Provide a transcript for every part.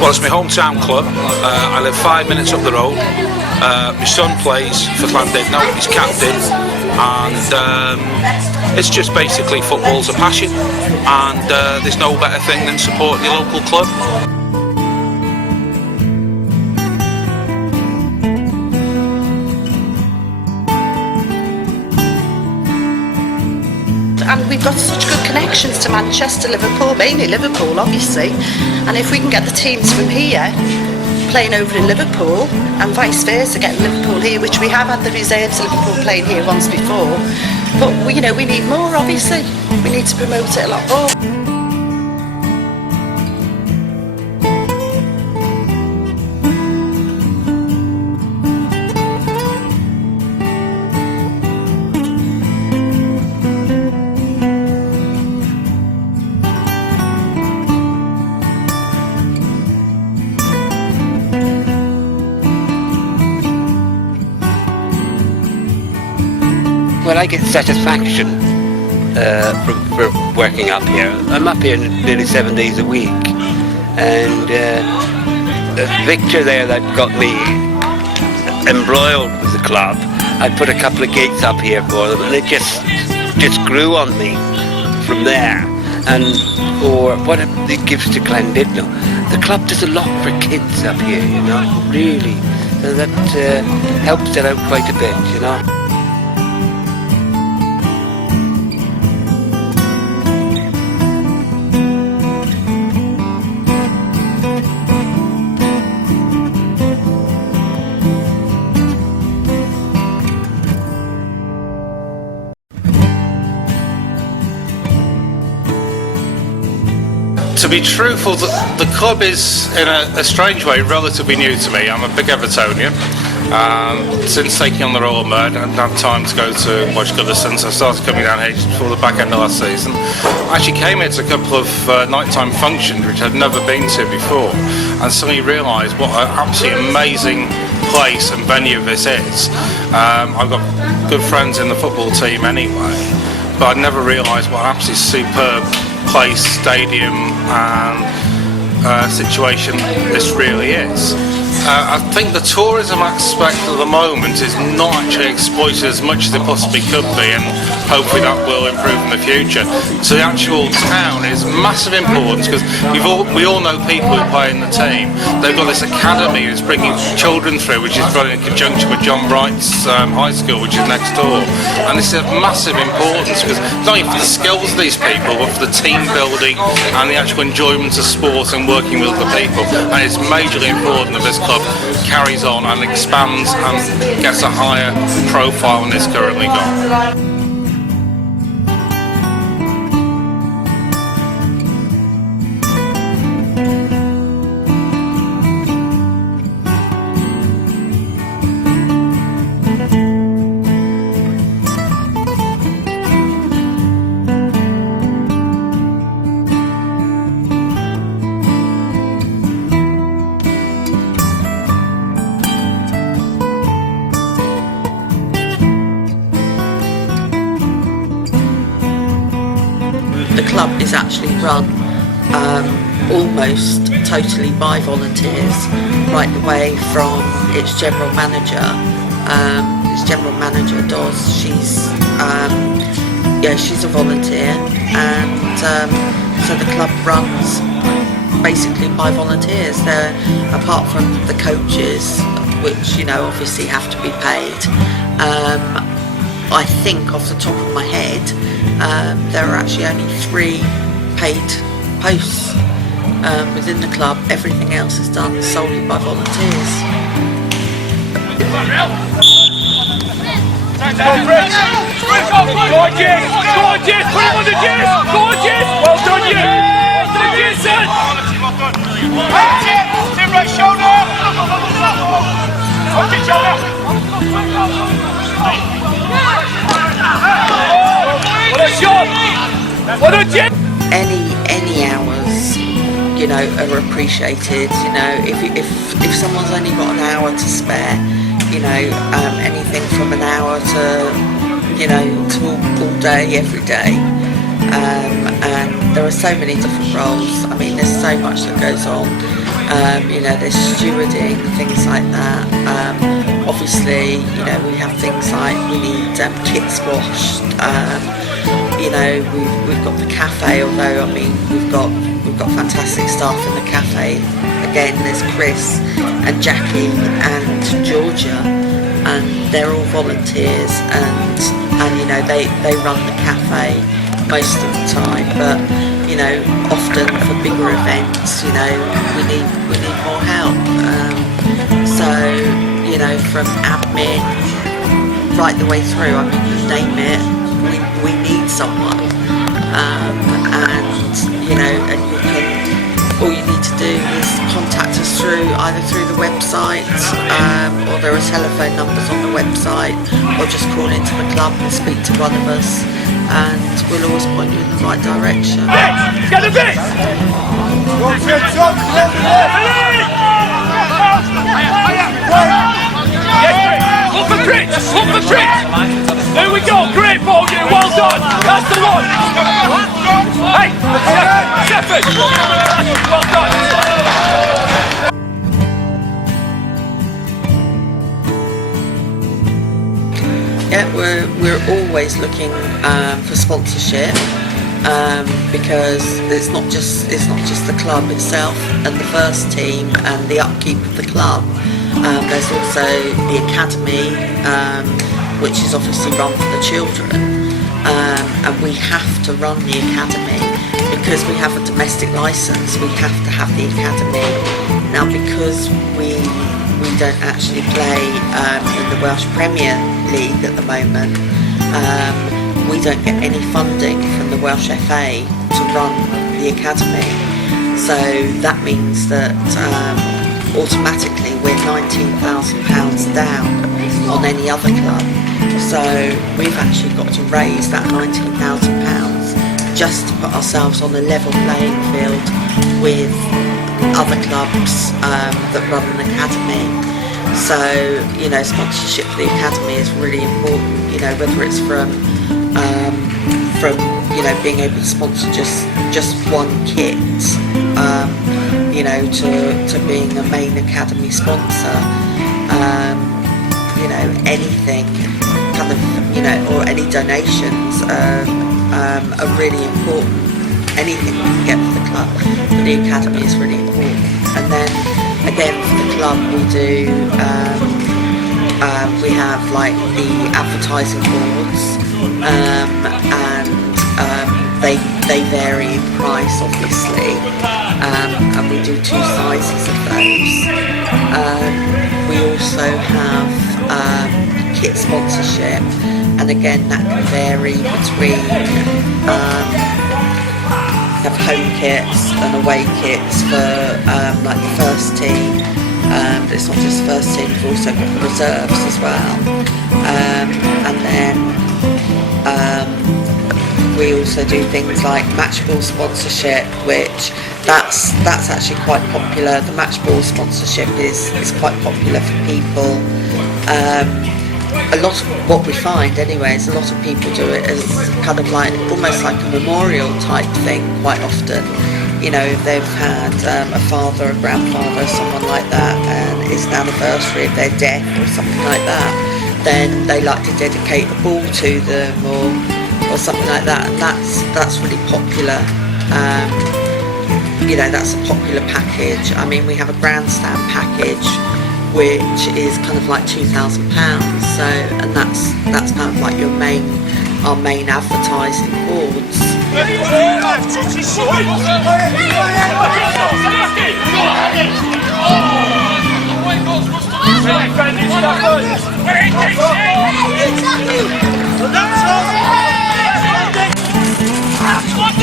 Well, it's my hometown club. I live 5 minutes up the road. My son plays for Llandudno, he's captain, and it's just basically football's a passion, and there's no better thing than supporting your local club. And we've got such good connections to Manchester, Liverpool, mainly Liverpool obviously, and if we can get the teams from here playing over in Liverpool and vice versa, getting Liverpool here, which we have had the reserves of Liverpool playing here once before, but we need more obviously, we need to promote it a lot more. Well, I get satisfaction from working up here. I'm up here nearly 7 days a week, and Victor there that got me embroiled with the club, I put a couple of gates up here for them, and it just grew on me from there. And for what it gives to Llandudno, the club does a lot for kids up here, really. So that helps it out quite a bit, To be truthful, the club is, in a strange way, relatively new to me. I'm a big Evertonian. Since taking on the role of Murd, I hadn't had time to go to watch Goodison, so I started coming down here just before the back end of last season. I actually came here to a couple of nighttime functions which I'd never been to before, and suddenly realised what an absolutely amazing place and venue this is. I've got good friends in the football team anyway, but I'd never realised what an absolutely superb place, stadium and situation this really is. I think the tourism aspect at the moment is not actually exploited as much as it possibly could be, and hopefully that will improve in the future. So the actual town is massive importance, because we all know people who play in the team. They've got this academy that's bringing children through, which is running in conjunction with John Wright's high school, which is next door. And this is of massive importance, because not only for the skills of these people, but for the team building and the actual enjoyment of sport and working with other people. And it's majorly important that this club carries on and expands and gets a higher profile than it's currently got. The club is actually run almost totally by volunteers, right the way from its general manager. Doz, she's a volunteer, and so the club runs basically by volunteers. They're, apart from the coaches, which obviously have to be paid. I think off the top of my head, there are actually only 3 paid posts within the club. Everything else is done solely by volunteers. Gorgeous! Put him on the Jizz! Gorgeous! Well done, you! Well done, you, son! Tim, right shoulder! Okay, shoulder! What a shot! What a Jizz! Any hours, are appreciated. If someone's only got an hour to spare, anything from an hour to all day, every day. And there are so many different roles. I mean, there's so much that goes on. You know, there's stewarding, things like that. Obviously, you know, we have things like we need kits washed. You know, we've got the cafe, although I mean we've got fantastic staff in the cafe. Again, there's Chris and Jackie and Georgia, and they're all volunteers, and you know they run the cafe most of the time. But you know, often for bigger events, you know, we need more help. So you know, from admin right the way through. I mean, you name it, we need someone. And you know, and all you need to do is contact us either through the website, or there are telephone numbers on the website, or just call into the club and speak to one of us, and we'll always point you in the right direction. Get the bit! Look for Prince! Look for Prince! There we go! Great ball, you! Well done! That's the one! Hey! Shepard! Well done! Yeah, we're always looking for sponsorship, because it's not just the club itself and the first team and the upkeep of the club. There's also the academy, which is obviously run for the children, and we have to run the academy because we have a domestic license. We have to have the academy now, because we don't actually play in the Welsh Premier League at the moment. We don't get any funding from the Welsh FA to run the academy, so that means that automatically we're £19,000 down on any other club. So we've actually got to raise that £19,000 just to put ourselves on a level playing field with other clubs that run an academy. So, you know, sponsorship for the academy is really important, you know, whether it's from you know, being able to sponsor just one kit, you know, to being a main academy sponsor, you know, anything kind of, you know, or any donations are really important. Anything we can get for the club, for the academy, is really important. And then again, for the club, we do we have like the advertising boards, and they vary in price, obviously, and we do 2 sizes of those. We also have kit sponsorship, and again that can vary between have home kits and away kits for like the first team, but it's not just first team, we've also got the reserves as well, and then we also do things like match ball sponsorship, which that's actually quite popular. The match ball sponsorship is quite popular for people. A lot of what we find anyway is a lot of people do it as kind of like almost like a memorial type thing quite often. You know, they've had a father, a grandfather, someone like that, and it's an anniversary of their death or something like that, then they like to dedicate a ball to them or something like that, and that's really popular. You know, that's a popular package. I mean, we have a grandstand package which is kind of like £2,000, so, and that's kind of like our main advertising boards.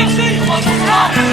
Exactly.